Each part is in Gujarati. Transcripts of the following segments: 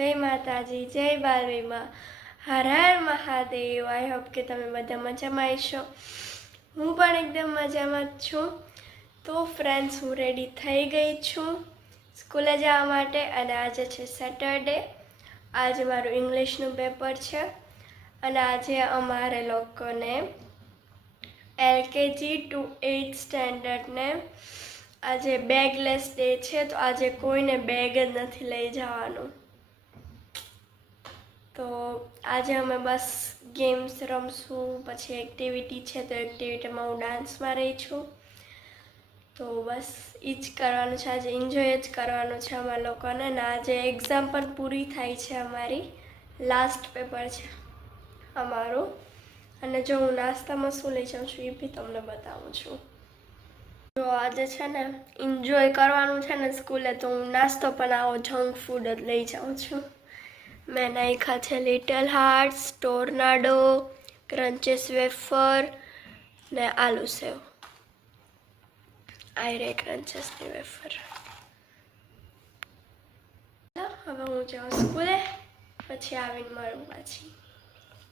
જય માતાજી, જય બાલવીમાં, હર હર મહાદેવ. આઈ હોપ કે તમે બધા મજામાં હશો. હું પણ એકદમ મજામાં જ છું. તો ફ્રેન્ડ્સ, હું રેડી થઈ ગઈ છું સ્કૂલે જવા માટે અને આજે છે સેટરડે. આજે મારું ઇંગ્લિશનું પેપર છે અને આજે અમારે લોકોને LKG to 8th સ્ટેન્ડર્ડને આજે બેગલેસ ડે છે. તો આજે કોઈને બેગ જ નથી લઈ જવાનું. તો આજે અમે બસ ગેમ્સ રમશું, પછી એક્ટિવિટી છે તો એક્ટિવિટીમાં હું ડાન્સમાં રહી છું. તો બસ એ જ કરવાનું છે, આજે એન્જોય જ કરવાનું છે અમારા લોકોને. ને આજે એક્ઝામ પણ પૂરી થાય છે, અમારી લાસ્ટ પેપર છે અમારું. અને જો હું નાસ્તામાં શું લઈ જાઉં છું એ બી તમને બતાવું છું. જો આજે છે ને એન્જોય કરવાનું છે ને સ્કૂલે, તો હું નાસ્તો પણ આવો જંક ફૂડ જ લઈ જાઉં છું. મેં નાખ્યા છે little hearts, tornado, crunches wafer ને આલુ સેવ. આયરે ક્રન્ચીસની વેફર. હવે હું જાઉં સ્કૂલે, પછી આવીને મળું પાછી.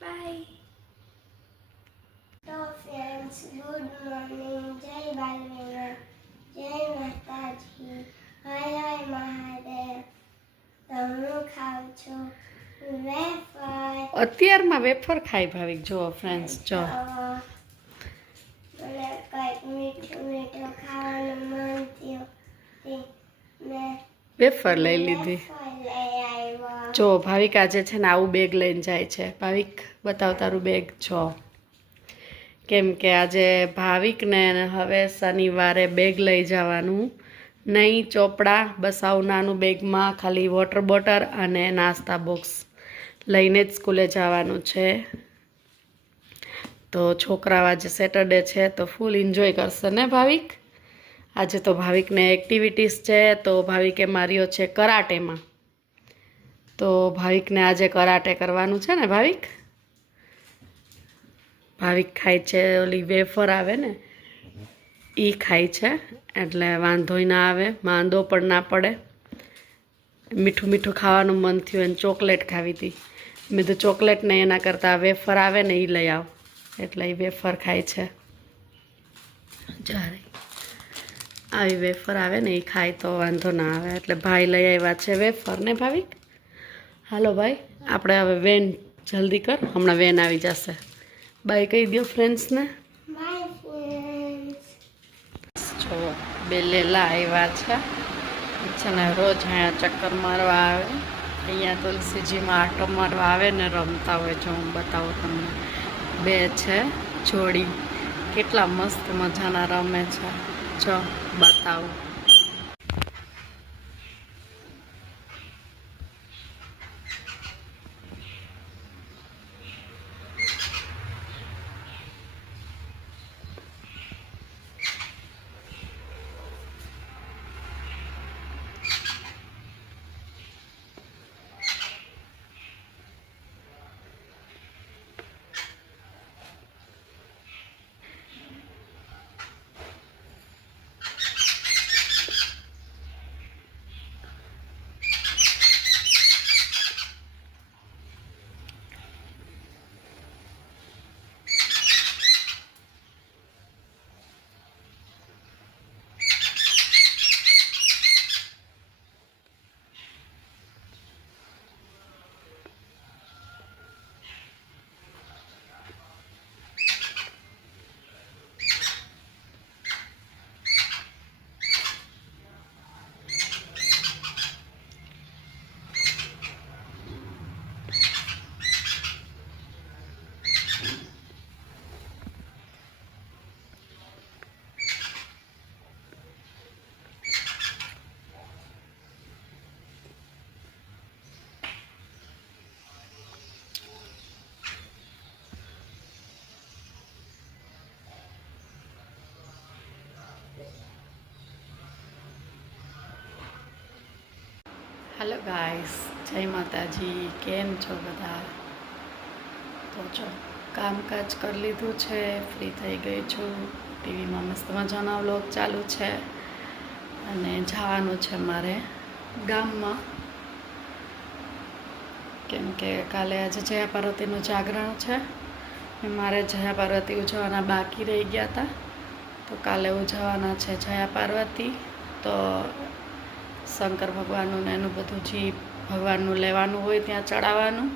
બાય. તો ફ્રેન્ડ્સ, ગુડ મોર્નિંગ. જય બાલવીમાં, જય માતાજી, હર હર મહાદેવ. તો હું ખાઉં છું વેફર. અત્યારમાં વેફર ખાઈ ભાવિક. જો ફ્રેન્ડ્સ, જો મને કંઈક મીઠું મીઠું ખાવાનું મન થયું, મેં વેફર લઈ લીધી. લઈ આવ્યો. જો ભાવિક આજે છે ને આવું બેગ લઈને જાય છે. ભાવિક, બતાવ તારું બેગ. જો કેમ કે આજે ભાવિકને હવે શનિવારે બેગ લઈ જવાનું નહીં, ચોપડા. બસ આવું નાનું બેગમાં ખાલી વોટર બોટલ અને નાસ્તા બોક્સ લઈને જ સ્કૂલે જવાનું છે. તો છોકરાઓ આજે સેટરડે છે તો ફૂલ એન્જોય કરશે ને ભાવિક. આજે તો ભાવિકને એક્ટિવિટીઝ છે, તો ભાવિકે માર્યો છે કરાટેમાં. તો ભાવિકને આજે કરાટે કરવાનું છે ને ભાવિક. ભાવિક ખાય છે ઓલી વેફર આવે ને એ ખાય છે, એટલે વાંધોય ના આવે, માંદો પણ ના પડે. મીઠું મીઠું ખાવાનું મન થયું અને ચોકલેટ ખાવી હતી. મેં તો ચોકલેટ ને એના કરતાં વેફર આવે ને એ લઈ આવ, એટલે એ વેફર ખાય છે. જ્યારે આવી વેફર આવે ને એ ખાય તો વાંધો ના આવે, એટલે ભાઈ લઈ આવ્યા છે વેફર ને ભાવિક. હાલો ભાઈ, આપણે હવે વેન જલ્દી કર, હમણાં વેન આવી જશે. બાય કહી દો ફ્રેન્ડ્સને. By friends. જો બે લેલા આવ્યા છે ને રોજ અહીંયા ચક્કર મારવા આવે. અહીંયા તુલસીજીમાં આટો મારવા આવે ને રમતા હોય. જો હું બતાવું તમને. બે છે જોડી, કેટલા મસ્ત મજાના રમે છે. જો બતાવું. હેલો ગાઈસ, જય માતાજી. કેમ છો બધા? તો જો કામકાજ કરી લીધું છે, ફ્રી થઈ ગઈ છું. ટીવીમાં મસ્ત મજાનો વ્લોગ ચાલુ છે અને જવાનું છે મારે ગામમાં. કેમ કે કાલે આજે જયા પાર્વતીનું જાગરણ છે ને મારે જયા પાર્વતી ઉજવવાના બાકી રહી ગયા હતા, તો કાલે ઉજવવાના છે જયા પાર્વતી. તો શંકર ભગવાનનું ને એનું બધું જે ભગવાનનું લેવાનું હોય ત્યાં ચડાવવાનું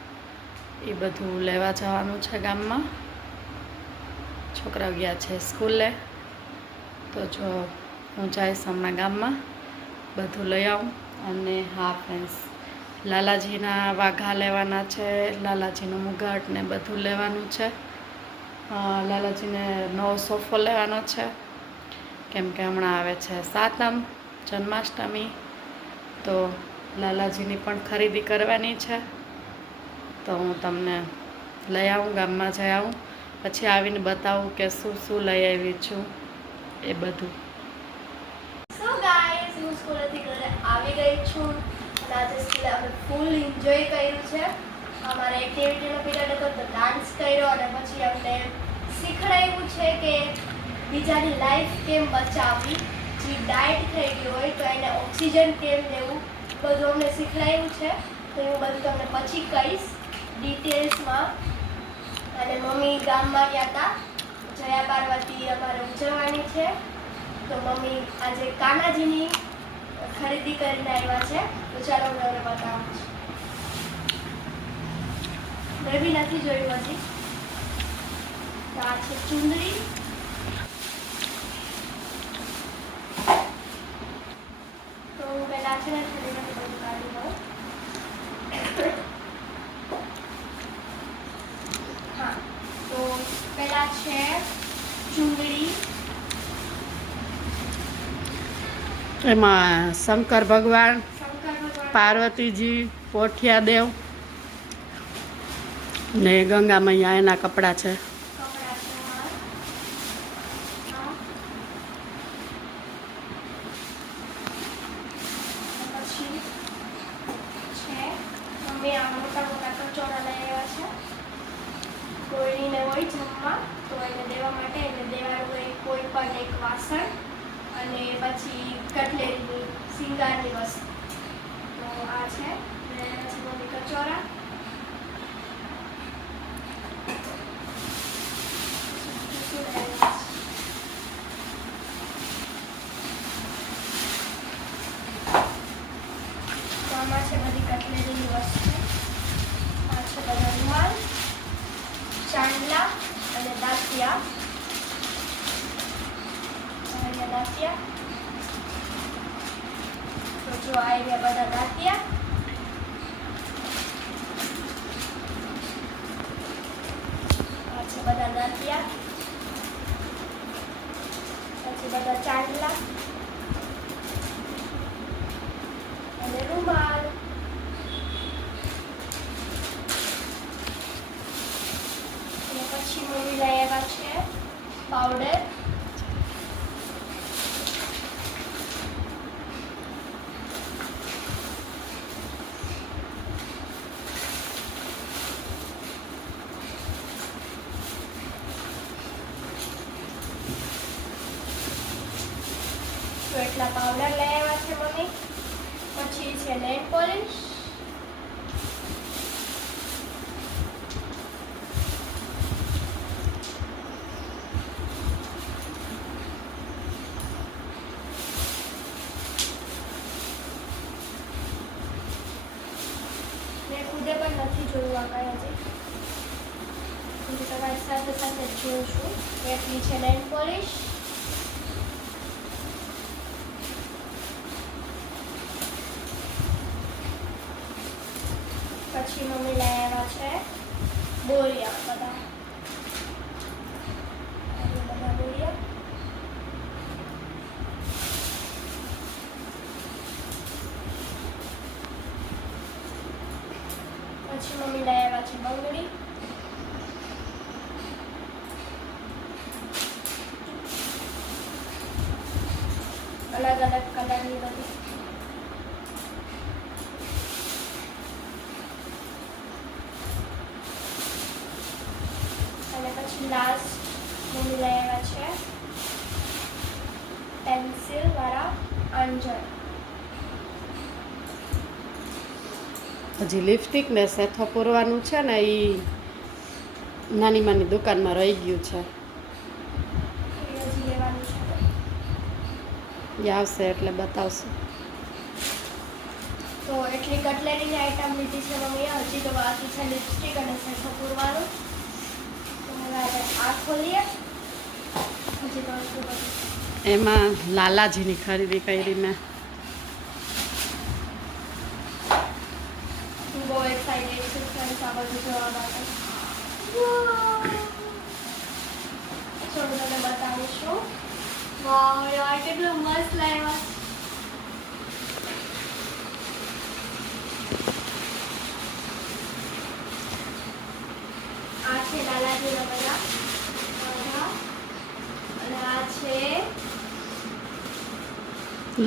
એ બધું લેવા જવાનું છે ગામમાં. છોકરાઓ ગયા છે સ્કૂલે, તો જો હું જઈશ હમણાં ગામમાં, બધું લઈ આવું. અને હા ફ્રેન્ડ્સ, લાલાજીના વાઘા લેવાના છે, લાલાજીનો મુગટ ને બધું લેવાનું છે. લાલાજીને નવો સોફો લેવાનો છે, કેમ કે હમણાં આવે છે સાતમ, જન્માષ્ટમી, તો લાલાજીની પણ ખરીદી કરવાની છે. તો હું તમને લઈ આવું, ગામમાં જઈ આવું, પછી આવીને બતાવું કે શું શું લઈ આવી છું એ બધું. સો ગાઈસ, હું સ્કૂલેથી ઘરે આવી ગઈ છું અને આજે સ્કૂલે અમે ફૂલ એન્જોય કર્યું છે. અમારે એક્ટિવિટીનો પીરિયડ હતો તો ડાન્સ કર્યો અને પછી અમને શીખડાવ્યું છે કે બીજાની લાઈફ કેમ બચાવવી, જે ડાયટ થઈ ગઈ હોય તો એને ઓક્સિજન કેમ લેવું, બધું અમને શીખડાવ્યું છે. તો હું બધું તમને પછી કહીશ ડિટેલ્સમાં. અને મમ્મી ગામમાં ગયા હતા, જયા પાર્વતી અમારે ઉજવવાની છે, તો મમ્મી આજે કાનાજીની ખરીદી કરીને આવ્યા છે. તો ચાલો હું તમને બતાવું છું. મેં બી નથી જોયું હજી. તો આ છે ચુંદડી, તો હું પહેલા છે ને થેલીમાંથી બધું કાઢી લઉં. હા, તો પહેલા છે ચુંદડી, એમાં શંકર ભગવાન, શંકર ભગવાન, પાર્વતીજી, પોઠિયા દેવ ને ગંગા મૈયા એના કપડાં છે. કપડાં છે હા. પછી છે મમ્મી આ મોટા મોટા કચોરા લઈ આવ્યા છે. કોઈડીને હોય જમવા તો એને દેવા માટે, એને દેવાનું હોય કોઈ પણ એક વાસણ, અને પછી કટલેરીની સિંગારની વસ્તુ. તો આ છે, અને પછી મમ્મી કચોરા, તો આમાં છે બધી કટલેરીની વસ્તુ. આ છે બધા રૂમાલ, ચાંદલા અને દાંતિયા. અહીંયા દાંતિયા, તો જો આ રહ્યા બધા દાંતિયા. આ છે બધા દાંતિયા, પછી બધા ચાંદલા અને રૂમાલ. અને પછી મમ્મી લઈ આવ્યા છે પાવડર, તો એટલા પાવડર લઈ આવ્યા છે મમ્મી. પછી છે નેલ પોલિશ, મેં ખુદે પણ નથી જોયું આ કયા છે, હું તમારી સાથે સાથે જ જોઉં છું. એટલી છે નેલ પોલિશ, પછી મમ્મી લઈ આવ્યા છે બોરિયા, બધા બધા બોરિયા. પછી મમ્મી લઈ આવ્યા છે બંગડી, અલગ અલગ કલરની બધી. અને પછી લાસ્ટ મમ્મી લઈ આવ્યા છે પેન્સિલ વાળા અંજર. હજી લિપસ્ટિક ને સેથો પૂરવાનું છે ને એ નાની માની દુકાનમાં રહી ગયું છે. એ હજી લેવાનું છે. એ આવશે એટલે બતાવશે. તો એટલી કટલેરીની આઈટમ લીધી છે મમ્મીએ. હજી તો બાકી છે લિપસ્ટિક અને સેથો પૂરવાનું. તો હવે આપણે આ ખોલીએ. હજી તો એટલું બધું. એમાં લાલાજીની ખરીદી કરી મેં. હું બહુ એક્સાઇટેડ છું ફ્રેન્ડ્સ આ બધું જોવા માટે. ચલો તમને બતાવું છું. વાવ યાર કેટલું મસ્ત લાગ્યા. આ છે લાલાજીના બધા અને આ છે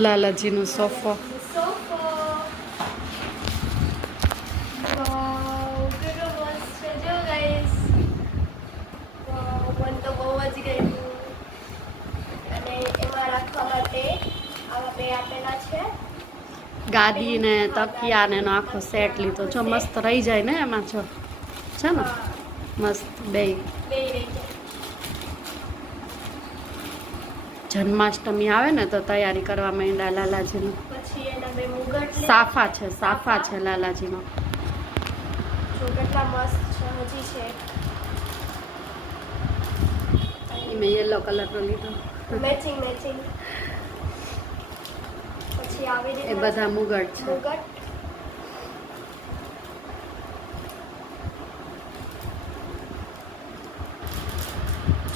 લાલાજીનો સોફો. સોફો. વાવ કેટલો મસ્ત છે જો ગાઈસ. વાવ મને તો બહુ જ ગમ્યું. અને એમાં રાખવા માટે આવા બે આપેલા છે. ગાદી ને તકિયા ને એનો આખો સેટ લીધો. જો મસ્ત રહી જાય ને એમાં. જો છે ને હા મસ્ત બે. બે રહી જાય. જન્માષ્ટમી આવે ને તો તૈયારી કરવા માંડ્યા લાલાજીનું. પછી એના બે મુગટ લે. સાફા છે, સાફા છે લાલાજીનો. જો કેટલા મસ્ત છે. હજી છે મેં યલો કલરનો લીધો. Matching matching. પછી આવી એ રીતે બધા મુગટ છે. મુગટ.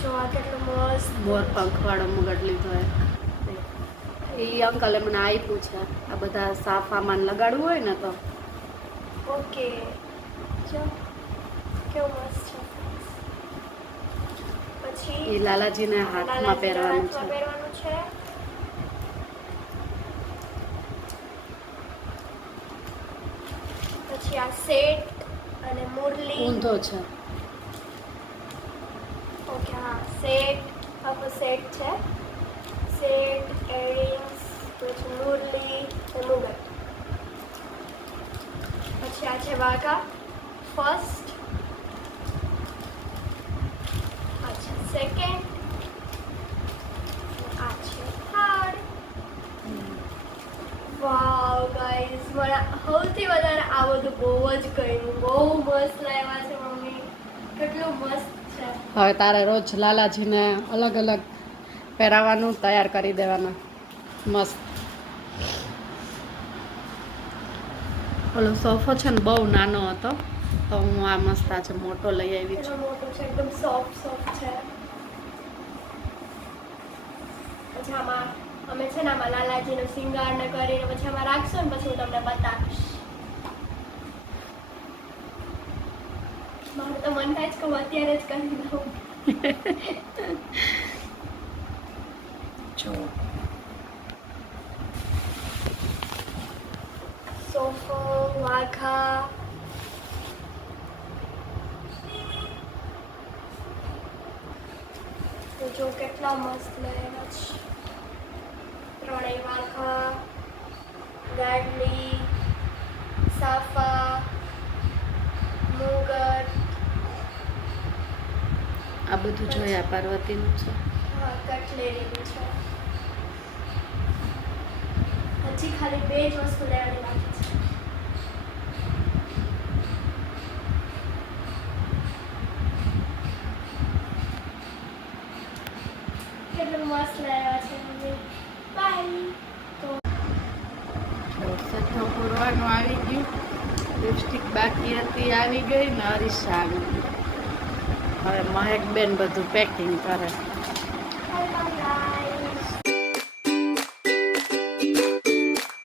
જો આ કેટલું મસ્ત. બોર પંખવાળો મુગટ લીધો એ અંકલે મને આપ્યું છે. આ બધા સાફામાં લગાડવું હોય ને તો. ઓકે જો કેવું મસ્ત છે. પછી એ લાલાજીને હાથમાં પહેરવાનું છે. પહેરવાનું છે. પછી આ સેટ અને મુરલી. ઊંધો છે. ઓકે હા સેટ આખો સેટ છે. સેટ એરિંગ્સ પછી મુરલી અને મુગટ. પછી આ છે વાઘા ફર્સ્ટ. આ છે સેકન્ડ. આ છે થર્ડ. વાવ ગાઈઝ મને સૌથી વધારે આ બધું બહુ જ ગમ્યું. બહુ મસ્ત લાગ્યા છે મમ્મી. કેટલું મસ્ત છે. હવે તારે રોજ લાલાજીને અલગ અલગ પહેરાવાનું તૈયાર કરી દેવાના. મસ્ત. ઓલો સોફો છે ને બહુ નાનો હતો તો હું આ મસ્ત આજે મોટો લઈ આવી કેટલો છું. મોટો છે. એકદમ સોફ્ટ સોફ્ટ છે. પછી આમાં અમે છે ને આમાં લાલાજીનો શિંગાર ને કરીને પછી આમાં રાખશું ને પછી હું તમને બતાવીશ. મારું તો મન થાય છે કે હું અત્યારે જ કરી દઉં. જો સોફો વાઘા તો જો કેટલા મસ્ત લાગ્યા છે. ત્રણેય વાઘા ગાડલી સાફા મુગટ. આ બધું જોયા પાર્વતીનું છે. હા કટલેરીનું છે. હજી ખાલી બે જ વસ્તુ લેવાની બાકી છે. કેટલું મસ્ત લાગ્યા છે મમ્મી. બાય. સેથો પૂરવાનું આવી ગયું. લિપસ્ટિક બાકી હતી આવી ગઈ ને અરીસા આવી ગઈ. હવે મહેકબેન બધું પેકિંગ કરે. Bye bye.